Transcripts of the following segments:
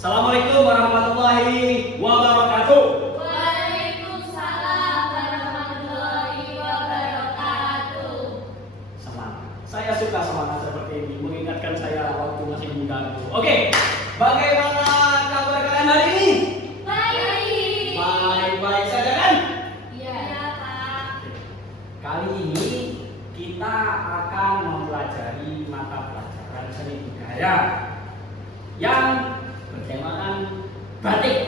Assalamualaikum warahmatullahi wabarakatuh. Waalaikumsalam warahmatullahi wabarakatuh. Semangat. Saya suka semangat seperti ini, mengingatkan saya waktu masih muda. Oke, bagaimana kabar kalian hari ini? Baik. Baik-baik saja kan? Iya, Pak. Kali ini kita akan mempelajari mata pelajaran seni budaya yang bertemakan batik.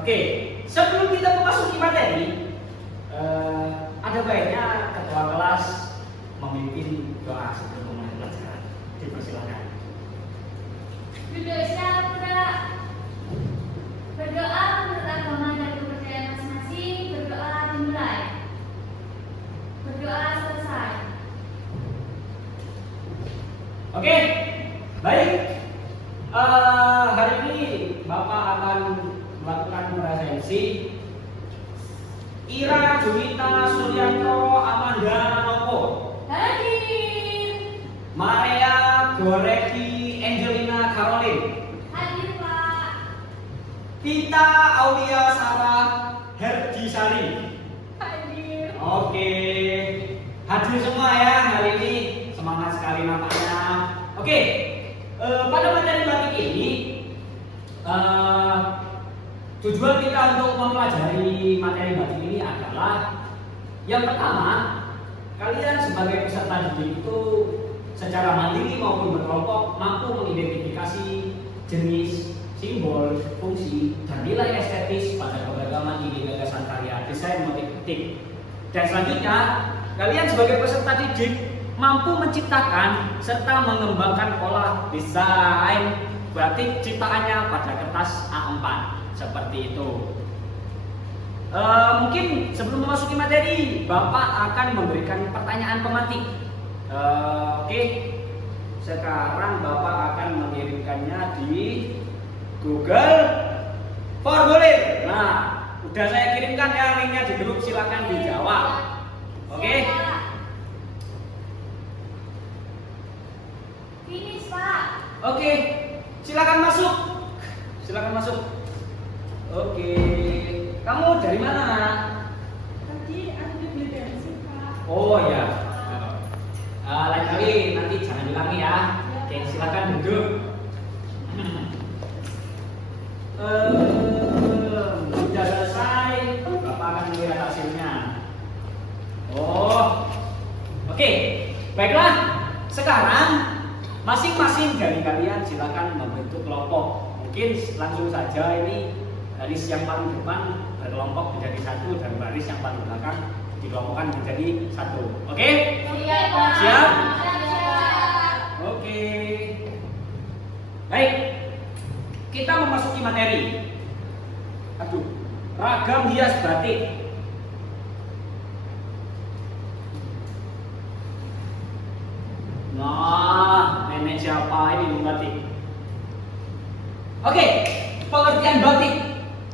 Oke, sebelum kita memasuki materi, ada baiknya ketua kelas memimpin doa sebelum memulai pelajaran. Dipersilakan. Indonesia berdoa menurut agama dan kepercayaan masing-masing. Berdoa dimulai. Berdoa selesai. Oke, baik. Hari ini Bapak akan melakukan presensi. Ira Junita Suryanto Amanda Nopo, Hadir. Maria Goreki Angelina Caroline, Hadir, Pak. Tita Aulia Sarah Herdisari. Hadir. Oke, hadir semua ya hari ini, semangat sekali nampaknya. Oke, pada materi batik ini tujuan kita untuk mempelajari materi batik ini adalah yang pertama, kalian sebagai peserta didik itu secara mandiri maupun berkelompok mampu mengidentifikasi jenis, simbol, fungsi, dan nilai estetis pada keberagaman ide gagasan karya desain motif batik. Dan selanjutnya, kalian sebagai peserta didik mampu menciptakan serta mengembangkan pola desain batik ciptaannya pada kertas A4 seperti itu. Mungkin sebelum memasuki materi, Bapak akan memberikan pertanyaan pematik. Oke, sekarang Bapak akan mengirimkannya di Google Formulir. Nah, udah saya kirimkan ya linknya di grup, silakan dijawab. Oke. Finish, Pak. Oke, silakan masuk. Silakan masuk. Oke, kamu dari mana? Tadi aku beli bensin, Pak. Oh ya. Lain kali nanti jangan hilangi ya. Oke, silakan duduk. Sudah selesai, Bapak akan melihat hasilnya. Oh, oke. Baiklah, sekarang masing-masing dari kalian silakan membentuk kelompok. Mungkin langsung saja ini baris yang paling depan berkelompok menjadi satu dan baris yang paling belakang dikelompokkan menjadi satu. Oke? Iya, Pak. Siap? Siap. Oke. Baik. Kita memasuki materi. Aduh, ragam hias batik. Nah, nenek siapa ini batik? Oke, pengertian batik.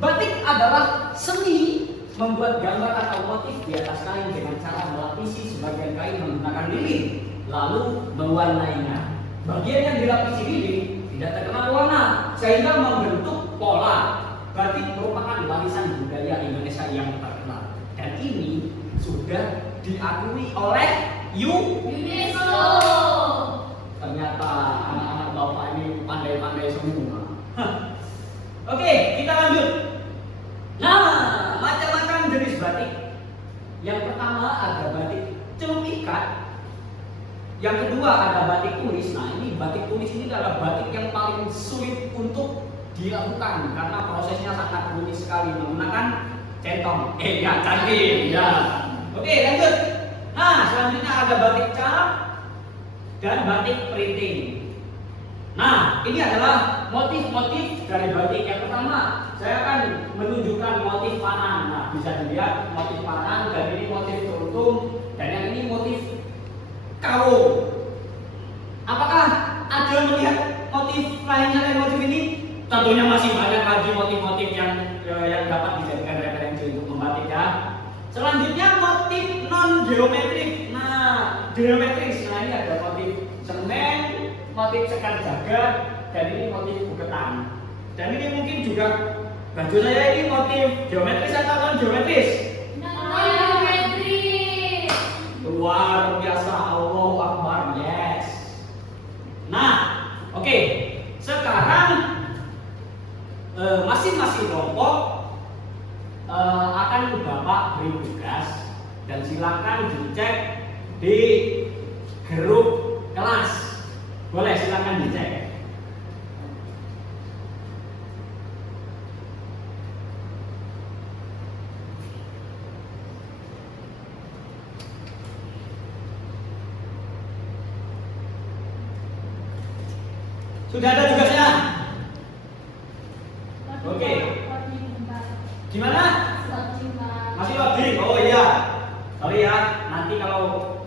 Batik adalah seni membuat gambar atau motif di atas kain dengan cara melapisi sebagian kain menggunakan lilin, lalu mewarnainya. Bagian yang dilapisi lilin tidak terkena warna, sehingga membentuk pola. Batik merupakan warisan budaya Indonesia yang terkenal, dan ini sudah diakui oleh UNESCO. Ternyata anak-anak Bapak ini pandai-pandai semua. Oke, kita lanjut. Nah, macam-macam jenis batik. Yang pertama ada batik celuk ikat. Yang kedua ada batik tulis. Nah, ini batik tulis ini adalah batik yang paling sulit untuk dilakukan karena prosesnya sangat rumit sekali menggunakan centong. Ya, canggih. Ya. Oke, lanjut. Nah, selanjutnya ada batik cap dan batik printing. Nah, ini adalah motif-motif dari batik. Yang pertama, saya akan menunjukkan motif panah. Nah, bisa dilihat motif panah, dan ini motif teruntung, dan yang ini motif kalung. Apakah ada melihat motif lainnya dari motif ini? Tentunya masih banyak lagi motif-motif yang dapat dijadikan referensi untuk membatik ya. Selanjutnya motif non geometrik. Nah, geometris. Nah, ini ada motif semen, motif sekar jagat, dan ini motif buketan. Dan ini mungkin juga baju saya ini motif geometris atau non geometris? Geometris. Luar biasa, Allahu Akbar, yes. Nah, oke. Sekarang masing-masing kelompok akan Bapak beri tugas dan silakan dicek di grup kelas. Boleh, silakan dicek. Sudah ada tugasnya? Oke. Gimana? Masih loading? Oh iya. Sorry ya, nanti kalau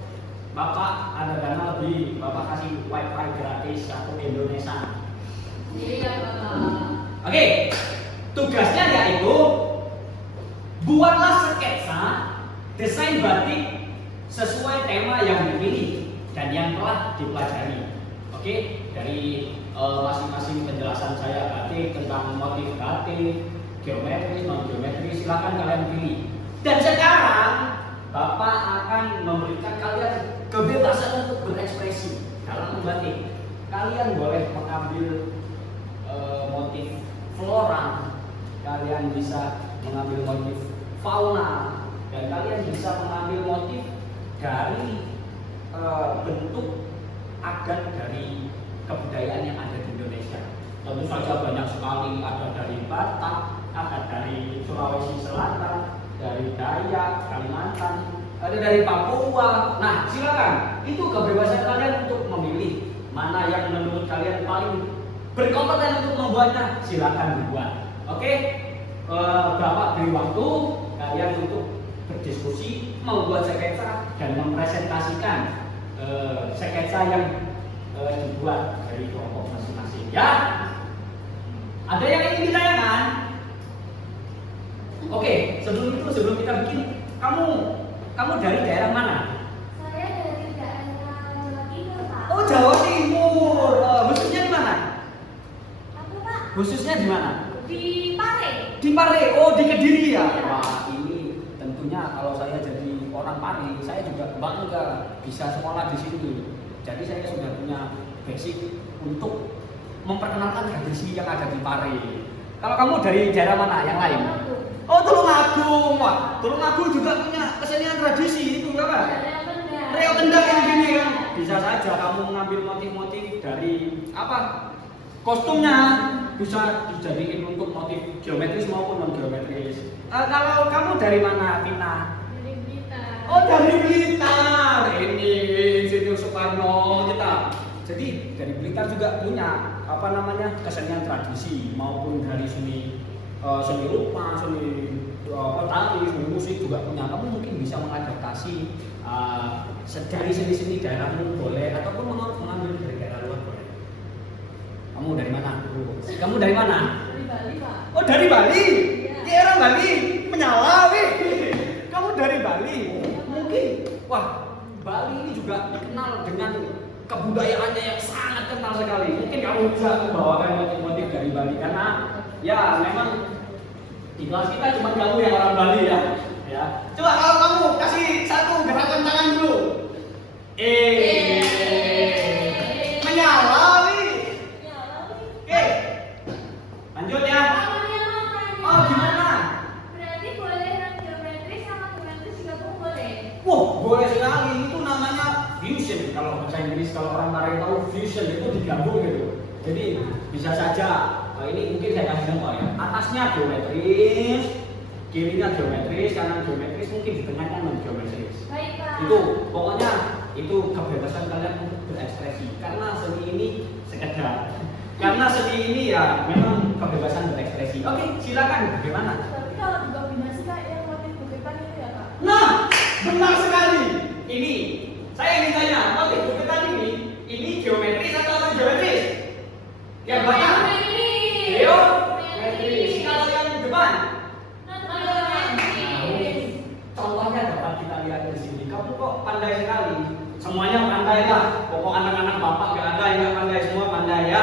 Bapak ada dana lebih, Bapak kasih wifi gratis satu Indonesia. Iya, Bapak. Oke. Tugasnya yaitu buatlah sketsa desain batik sesuai tema yang dipilih dan yang telah dipelajari. Oke, dari masing-masing penjelasan saya batik tentang motif batik, geometris, non geometris, silakan kalian pilih. Dan sekarang Bapak akan memberikan kalian kebebasan untuk berekspresi dalam membatik. Kalian boleh mengambil motif flora, kalian bisa mengambil motif fauna, dan kalian bisa mengambil motif dari bentuk adat dari kebudayaan yang ada di Indonesia. Tentu saja banyak sekali, ada dari Batak, ada dari Sulawesi Selatan, dari Dayak, Kalimantan, ada dari Papua. Nah, silakan. Itu kebebasan kalian untuk memilih mana yang menurut kalian paling berkompeten untuk membuatnya. Silakan dibuat. Oke? Bapak beri waktu kalian untuk berdiskusi, membuat sketsa dan mempresentasikan sketsa yang dibuat dari kelompok masing-masing. Ya? Ada yang ingin ditanyakan? Oke, sebelum kita bikin, kamu dari daerah mana? Saya dari daerah Jawa Timur, Pak. Oh, Jawa Timur. Khususnya di mana? Apa, Pak? Khususnya di mana? Di Pare. Di Pare. Oh, di Kediri ya. Wah, ini tentunya kalau saya jadi orang Pare, saya juga bangga bisa sekolah di sini. Jadi saya sudah punya basic untuk memperkenalkan tradisi yang ada di Pare. Kalau kamu dari daerah mana? Yang lain? Oh, Tulungagung. Wah, Tulungagung juga punya kesenian tradisi itu apa? Reok kendang yang gini kan. Bisa saja kamu mengambil motif-motif dari apa? Kostumnya bisa dijadikan untuk motif geometris maupun non geometris. Kalau kamu dari mana, Tina? Dari Blitar. Oh, dari Blitar. Ini Insinyur Soekarno kita. Jadi dari Blitar juga punya apa namanya kesenian tradisi maupun dari seni rupa, seni tari, seni musik juga punya. Kamu mungkin bisa mengadaptasi dari seni-seni daerahmu boleh, ataupun mengambil dari daerah luar boleh. Kamu dari mana? Kamu dari mana? Dari Bali, Pak. Oh, dari Bali. Iya. Ya, orang Bali menyala, wih. Kamu dari Bali. Mungkin, wah, Bali ini juga dikenal dengan kebudayaannya yang sangat kental sekali. Mungkin kamu bisa membawakan motif-motif dari Bali karena ya memang di kelas kita cuma kamu yang orang Bali ya. Ya. Coba kalau kamu kasih satu gerakan tangan dulu. Menyala, wih. Oke. Lanjut ya. Oh, gimana? Berarti boleh non geometris sama geometris juga boleh. Wah, boleh sekali. Itu namanya fusion. Kalau bahasa Inggris, kalau orang Pare tahu fusion itu digabung gitu. Jadi bisa saja ini mungkin saya kasih contoh ya. Atasnya geometris, kirinya geometris, kanan geometris, mungkin di tengahnya non geometris. Baik, Pak. Itu pokoknya itu kebebasan kalian untuk berekspresi. Karena seni ini sekedar. Karena seni ini ya memang kebebasan berekspresi. Oke, silakan. Bagaimana? Tapi kalau di kombinasi kayak yang motif bukitan itu ya, Pak? Nah, benar sekali. Ini saya ingin tanya, motif bukitan ini geometris atau non geometris? Yang banyak. Geometris. Kalau yang depan, Non geometris. contohnya dapat kita lihat di sini. Kamu kok pandai sekali. Semuanya pandai lah. Pokok anak-anak bapak nggak ada yang nggak pandai, semua pandai ya.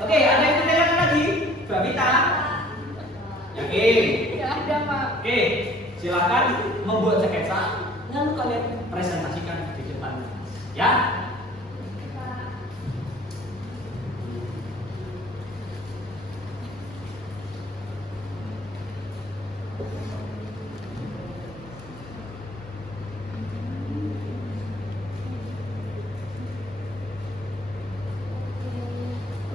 Oke, ada yang ditanyakan lagi? Mbak Vita. Yakin? Ya ada Pak. Oke, silakan membuat sketsa lalu kalian presentasikan di depan. Ya.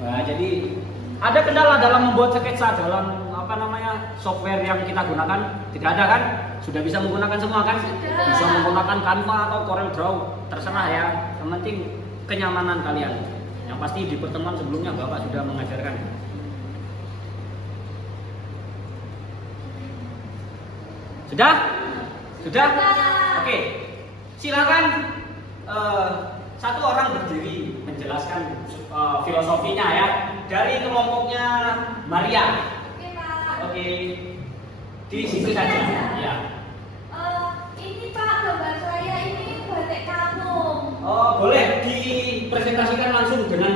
Nah, jadi ada kendala dalam membuat sketsa dalam apa namanya software yang kita gunakan? Tidak ada kan? Sudah bisa menggunakan semua kan? Sudah. Bisa menggunakan Canva atau Corel Draw, terserah ya. Yang penting kenyamanan kalian. Yang pasti di pertemuan sebelumnya Bapak sudah mengajarkan. Sudah? Sudah? Oke. Silakan satu orang berdiri menjelaskan filosofinya ya dari kelompoknya Maria. Oke Pak. Oke. Di situ saja. Ya. Ini Pak, gambar saya ini batik kampung. Oh, boleh dipresentasikan langsung dengan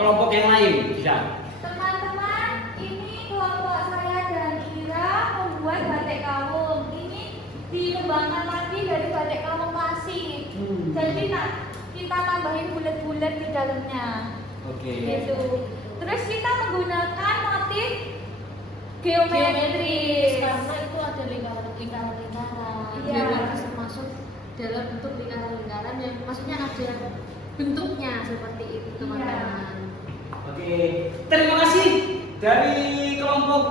kelompok yang lain. Bisa. Teman-teman, ini kelompok saya dan Ira membuat batik kampung. Ini dikembangkan lagi dari batik kampung klasik. Jadi kita tambahin bulat-bulat di dalamnya. Oke. Gitu. Terus kita menggunakan motif geometris. Karena itu ada lingkaran-lingkaran Iya. geometris termasuk dalam bentuk lingkaran-lingkaran yang maksudnya ada bentuknya seperti itu teman-teman. Oke. Terima kasih dari kelompok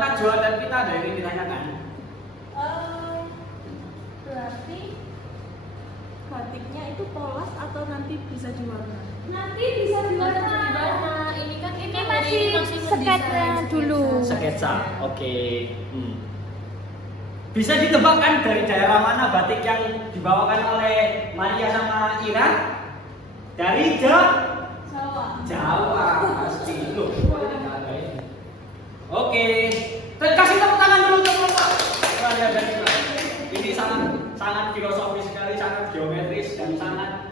Najwa dan Pita ada yang ingin ditanyakan. Berarti batiknya itu polos atau nanti bisa diwarna? Nanti bisa diwarna. Ini kan Ini kita masih sketsa dulu. Sketsa. Oke. Bisa ditebak kan dari daerah mana batik yang dibawakan oleh Maria sama Ira? Dari Jawa. Jawa pasti. Loh, ini nggak ada ini. Oke. Kasih tepuk tangan dulu untuk Bapak. Maria dan Ira. Ini sangat filosofis sekali, sangat geometris dan sangat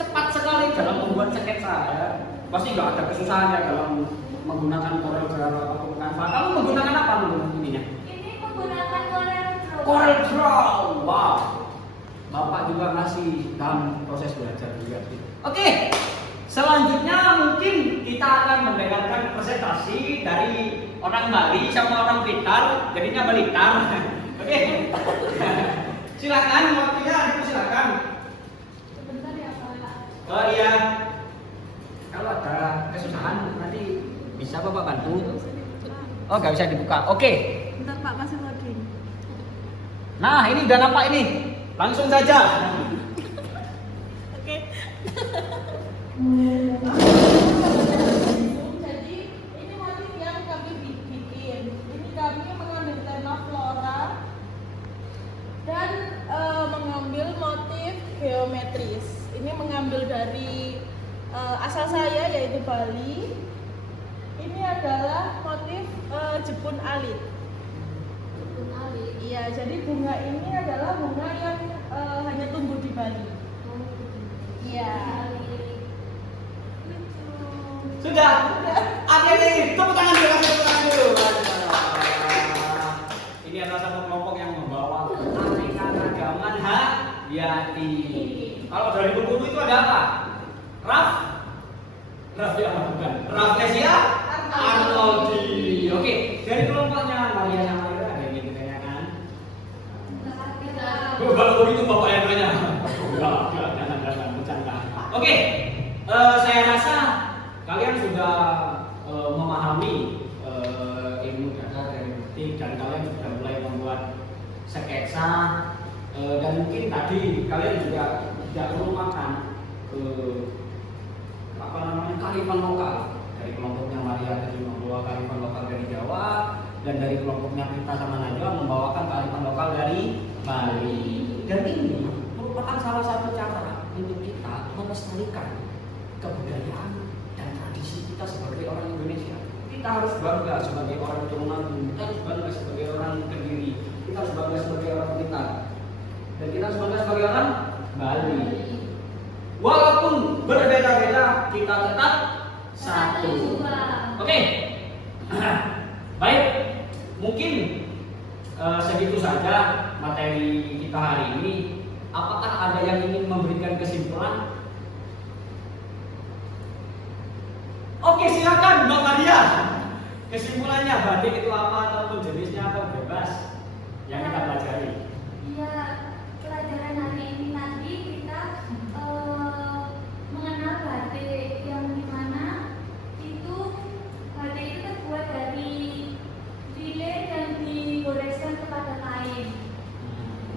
cepat sekali dalam membuat sketsa ya. Pasti nggak ada kesusahan ya dalam menggunakan Corel Draw atau Canva. Kamu menggunakan apa ininya? Ini menggunakan Corel Draw. Corel Draw. Wow. Bapak juga masih dalam proses belajar juga sih. Oke. Selanjutnya mungkin kita akan mendengarkan presentasi dari orang Bali sama orang Blitar, jadinya Blitar. Oke. Silakan waktunya adikku silakan. Sebentar ya Pak. Oh iya. Kalau ada kesusahan nanti bisa Bapak bantu. Oh nggak bisa dibuka. Oke. Bentar Pak, masih loading. Nah ini udah nampak ini. Langsung saja. Oke. Jadi ini motif yang kami bikin. Ini kami mengambil tema flora dan mengambil motif geometris. Ini mengambil dari asal saya yaitu Bali. Ini adalah motif jepun alit. Iya, jadi bunga ini adalah bunga yang hanya tumbuh di Bali. Iya. Sudah. Ada nih. Tepuk tangan dulu. Kasih tepuk tangan dulu. Ini adalah satu kelompok yang membawa keanekaragaman hayati. Kalau dari buku itu ada apa? Raf ya bukan. Rafflesia Arnoldi. Oke, dari kelompoknya Maria sama Ira ada yang ingin ditanyakan? Kalau begitu bapak yang tanya. Jangan bercanda. Oke, saya rasa kalian sudah memahami ilmu dasar dari batik dan kalian sudah mulai membuat sketsa dan mungkin tadi kalian juga tidak melupakan apa namanya kearifan lokal dari kelompoknya Maria tadi membawa kearifan lokal dari Jawa dan dari kelompoknya Pita sama Najwa membawakan kearifan lokal dari Bali dan ini merupakan salah satu cara untuk kita melestarikan kebudayaan dan tradisi kita sebagai orang Indonesia. Kita harus bangga sebagai orang Tulungagung, kita harus bangga sebagai orang Kediri, kita harus bangga sebagai orang Blitar, dan kita harus bangga sebagai orang Bali. Walaupun berbeda-beda, kita tetap satu. Oke, mungkin segitu saja materi kita hari ini. Apakah ada yang ingin memberikan kesimpulan? Oke, silakan Mbak Maria. Kesimpulannya batik itu apa ataupun jenisnya atau bebas yang kita pelajari? Iya, pelajaran hari ini nanti kita mengenal batik yang dimana itu batik itu terbuat dari lilin dan digoreskan kepada kain.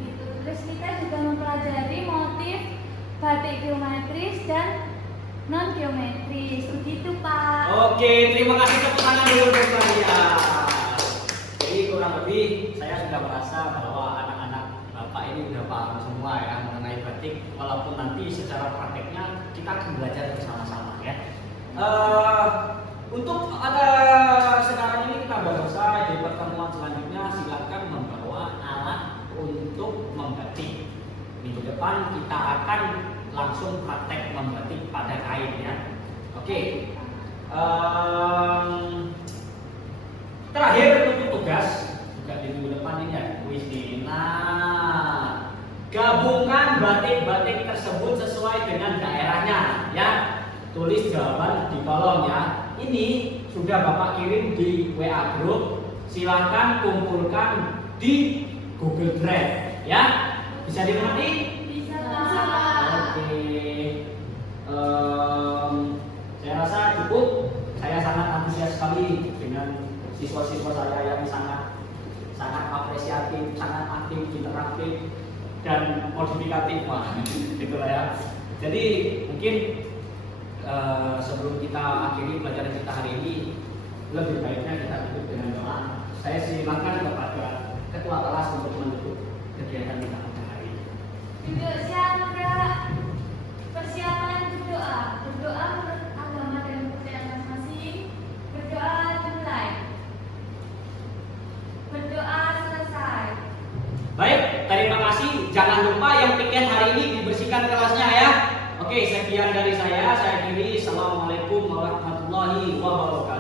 Gitu. Terus kita juga mempelajari motif batik geometris dan non geometris. Begitu Pak. Oke, terima kasih, tepuk tangan dulu Mbak Maria. Jadi kurang lebih saya sudah merasa bahwa anak-anak Bapak ini sudah paham semua ya mengenai batik, walaupun nanti secara prakteknya kita akan belajar bersama-sama ya. Untuk ada sekarang ini kita sudah selesai. Di pertemuan selanjutnya silakan membawa alat untuk membatik. Minggu depan kita akan langsung praktek membatik pada kain ya. Oke. Terakhir untuk tugas juga di minggu depan ini ada kuis nih. Nah, gabungkan batik-batik tersebut sesuai dengan daerahnya ya. Tulis jawaban di kolom ya. Ini sudah Bapak kirim di WA group. Silakan kumpulkan di Google Drive ya. Bisa dimengerti? Bisa Bisa, Pak. Pak. Oke. Saya rasa cukup. Saya sangat antusias sekali dengan siswa-siswa saya yang sangat apresiatif, sangat aktif, interaktif, dan modifikatif, wah, gitulah ya. Jadi mungkin sebelum kita akhiri pelajaran kita hari ini, lebih baiknya kita tutup dengan doa. Saya silakan kepada ketua kelas untuk menutup kegiatan kita pada hari ini. Duduk siaga. Persiapan berdoa. Berdoa menurut agama dan kepercayaan masing-masing. Berdoa dimulai. Berdoa selesai. Baik, terima kasih. Jangan lupa yang piket hari ini dibersihkan kelasnya ya. Oke, sekian dari saya. Saya kiri. Assalamualaikum warahmatullahi wabarakatuh.